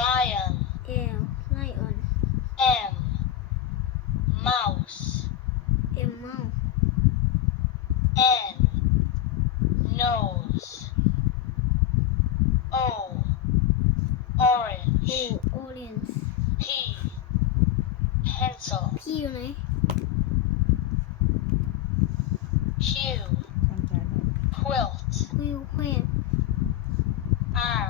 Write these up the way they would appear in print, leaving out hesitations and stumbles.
lion, L lion M, mouse, M mouse N, nose, O, orange, O orange P, pencil, P อยู่ไหน Q, ตั้งใจหน่อย quilt, คุยแขวน R,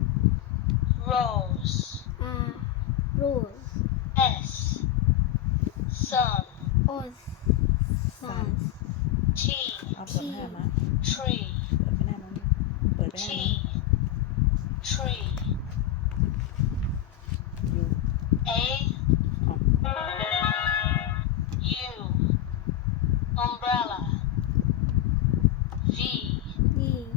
rose, R rose S, sun, Os sun T, เอาเปิดให้มา tree, เปิดไปหน้านั้นเปิดไปห T, น้านั้น tree, อยู่ A, อ๋อ U, umbrella, V, D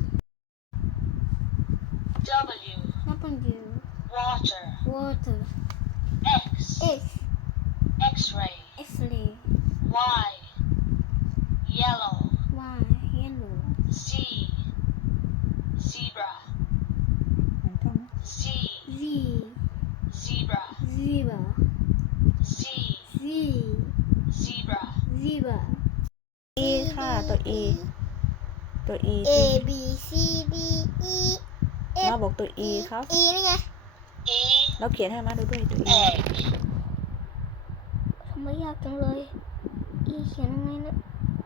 W, W water, water X, X x-ray, X-ray Y, yellow, Y yellow Z, zebra, มันท่องนะ Z, Z zebra, zebra Z, Z zebra, zebra E ค่ะตัว E ตัว E A จริง B C D E เราบอกตัว E ครับ E นี่ไง E, เราเขียนให้มาดูด้วยตัว E egg, ทำไมยากจังเลย E เขียนยังไงนะ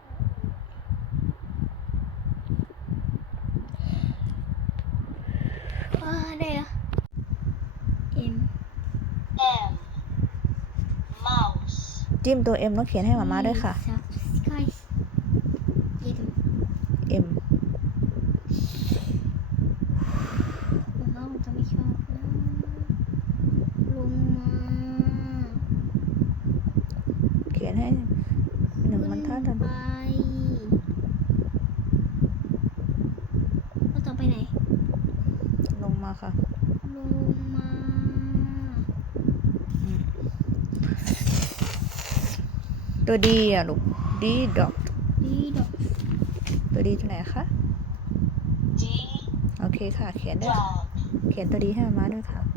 ได้ละ M M, mouse, จิ้มตัว M ต้องเขียนให้มามาด้วยค่ะ Subscribe M M น้องจะไม่ชอบนะลงมาเขียนให้หนึ่งบรรทัดขึ้อะนไปแล้วต่อไปไหนลงมาค่ะลงมาอืมตัว D อ่ะลูก D ดอกดีดอกตัว D ตัวไหนคะ D, โอเคค่ะ เขียนด้วย dog, เขียนตัว D ให้มามาด้วยค่ะ